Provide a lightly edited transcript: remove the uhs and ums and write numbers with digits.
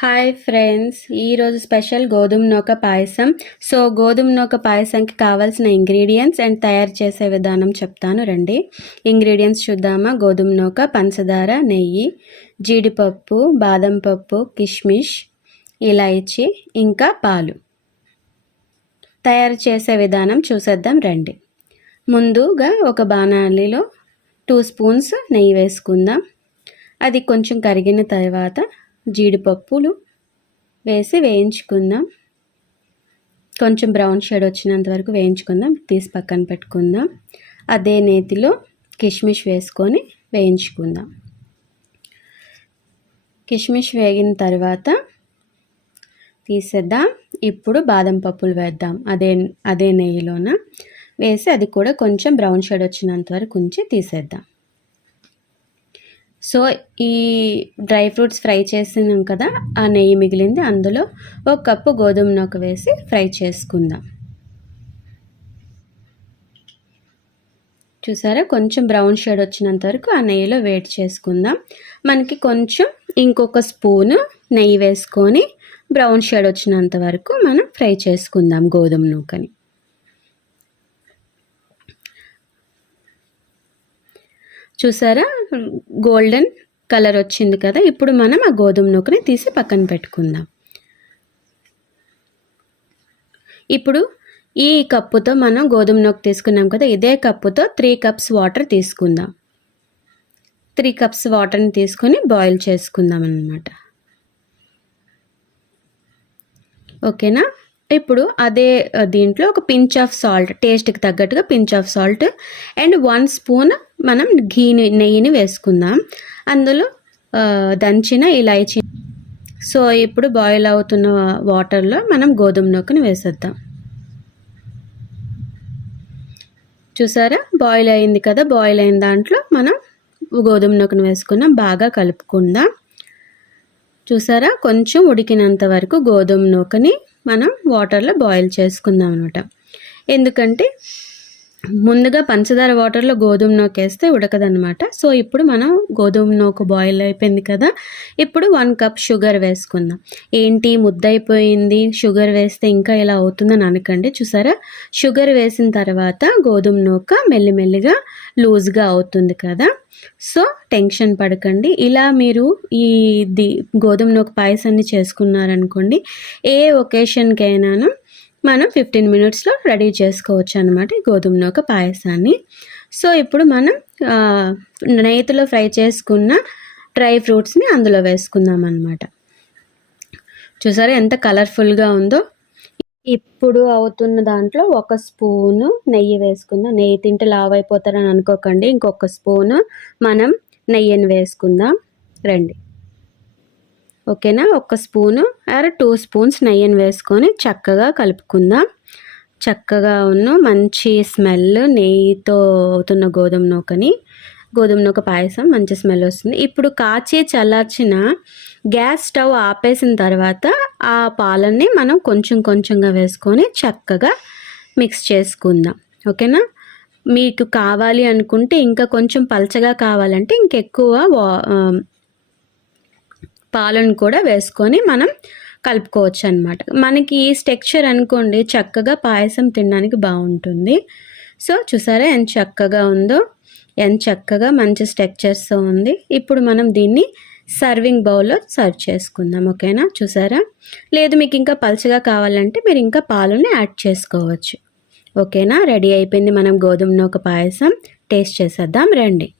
Hi friends, ఈరోజు special గోధుమ నూక పాయసం. సో గోధుమ నూక పాయసంకి కావాల్సిన ఇంగ్రీడియంట్స్ అండ్ తయారు చేసే విధానం చెప్తాను రండి. ఇంగ్రీడియంట్స్ చూద్దామా. గోధుమ నూక, పంచదార, నెయ్యి, జీడిపప్పు, బాదం పప్పు, కిష్మిష్, ఇలాయచి, ఇంకా పాలు. తయారు చేసే విధానం చూసేద్దాం రండి. ముందుగా ఒక బాణలిలో 2 స్పూన్స్ నెయ్యి వేసుకుందాం. అది కొంచెం కరిగిన తర్వాత జీడిపప్పులు వేసి వేయించుకుందాం. కొంచెం బ్రౌన్ షేడ్ వచ్చినంత వరకు వేయించుకుందాం. తీసి పక్కన పెట్టుకుందాం. అదే నేతిలో కిష్మిష్ వేసుకొని వేయించుకుందాం. కిష్మిష్ వేగిన తర్వాత తీసేద్దాం. ఇప్పుడు బాదం పప్పులు వేద్దాం. అదే నెయ్యిలోన వేసి అది కూడా కొంచెం బ్రౌన్ షేడ్ వచ్చినంత వరకు ఉంచి తీసేద్దాం. సో ఈ డ్రై ఫ్రూట్స్ ఫ్రై చేసినాం కదా, ఆ నెయ్యి మిగిలింది. అందులో 1 కప్పు గోధుమ నూక వేసి ఫ్రై చేసుకుందాం. చూసారా, కొంచెం బ్రౌన్ షేడ్ వచ్చినంత వరకు ఆ నెయ్యిలో వేడి చేసుకుందాం. మనకి కొంచెం ఇంకొక స్పూను నెయ్యి వేసుకొని బ్రౌన్ షేడ్ వచ్చినంత వరకు మనం ఫ్రై చేసుకుందాం గోధుమ నూకని. చూసారా, గోల్డెన్ కలర్ వచ్చింది కదా. ఇప్పుడు మనం ఆ గోధుమ నూకని తీసి పక్కన పెట్టుకుందాం. ఇప్పుడు ఈ కప్పుతో మనం గోధుమ నూక తీసుకున్నాం కదా, ఇదే కప్పుతో 3 కప్స్ వాటర్ తీసుకుందాం. 3 కప్స్ వాటర్ని తీసుకొని బాయిల్ చేసుకుందాం అన్నమాట. ఓకేనా. ఇప్పుడు అదే దీంట్లో ఒక పించ్ ఆఫ్ సాల్ట్, టేస్ట్కి తగ్గట్టుగా pinch of salt and 1 spoon మనం నెయ్యిని వేసుకుందాం. అందులో దంచిన ఇలాయచి. సో ఇప్పుడు బాయిల్ అవుతున్న వాటర్లో మనం గోధుమ నూకని వేసేద్దాం. చూసారా, బాయిల్ అయింది కదా. బాయిల్ అయిన దాంట్లో మనం గోధుమ నూకని వేసుకున్నాం. బాగా కలుపుకుందాం. చూసారా, కొంచెం ఉడికినంత వరకు గోధుమ నూకని మనం వాటర్లో బాయిల్ చేసుకుందాం అనమాట. ఎందుకంటే ముందుగా పంచదార వాటర్లో గోధుమ నూక వేస్తే ఉడకదనమాట. సో ఇప్పుడు మనం గోధుమ నూక బాయిల్ అయిపోయింది కదా, ఇప్పుడు 1 కప్ షుగర్ వేసుకుందాం. ఏంటి ముద్దయిపోయింది, షుగర్ వేస్తే ఇంకా ఇలా అవుతుందని అనకండి. చూసారా, షుగర్ వేసిన తర్వాత గోధుమ నూక మెల్లిమెల్లిగా లూజ్గా అవుతుంది కదా. సో టెన్షన్ పడకండి. ఇలా మీరు ఈ గోధుమ నూక పాయసాన్ని చేసుకున్నారనుకోండి, ఏ ఒకేషన్కైనాను మనం 15 మినిట్స్లో రెడీ చేసుకోవచ్చు అనమాట ఈ గోధుమ నూక పాయసాన్ని. సో ఇప్పుడు మనం నేతిలో ఫ్రై చేసుకున్న డ్రై ఫ్రూట్స్ని అందులో వేసుకుందాం అన్నమాట. చూసారా ఎంత కలర్ఫుల్గా ఉందో. ఇప్పుడు అవుతున్న దాంట్లో 1 స్పూను నెయ్యి వేసుకుందాం. నెయ్యి తింటే లావు అయిపోతారని అనుకోకండి. ఇంకొక స్పూను మనం నెయ్యిని వేసుకుందాం రండి. ఓకేనా. 1 స్పూను ఆర్ 2 స్పూన్స్ నెయ్యిని వేసుకొని చక్కగా కలుపుకుందాం. చక్కగా మంచి స్మెల్, నెయ్యితో అవుతున్న గోధుమ నూక పాయసం మంచి స్మెల్ వస్తుంది. ఇప్పుడు కాచి చల్లార్చిన గ్యాస్ స్టవ్ ఆపేసిన తర్వాత ఆ పాలన్నీ మనం కొంచెం కొంచెంగా వేసుకొని చక్కగా మిక్స్ చేసుకుందాం. ఓకేనా. మీకు కావాలి అనుకుంటే ఇంకా కొంచెం పల్చగా కావాలంటే ఇంకెక్కువ పాలను కూడా వేసుకొని మనం కలుపుకోవచ్చు అనమాట. మనకి ఈ స్టెక్చర్ అనుకోండి చక్కగా పాయసం తినడానికి బాగుంటుంది. సో చూసారా ఎంత చక్కగా ఉందో, ఎంత చక్కగా మంచి స్టెక్చర్స్తో ఉంది. ఇప్పుడు మనం దీన్ని సర్వింగ్ బౌల్లో సర్వ్ చేసుకుందాం. ఓకేనా. చూసారా, లేదు మీకు ఇంకా పల్చగా కావాలంటే మీరు ఇంకా పాలని యాడ్ చేసుకోవచ్చు. ఓకేనా. రెడీ అయిపోయింది మనం గోధుమ నూక పాయసం. టేస్ట్ చేసేద్దాం రండి.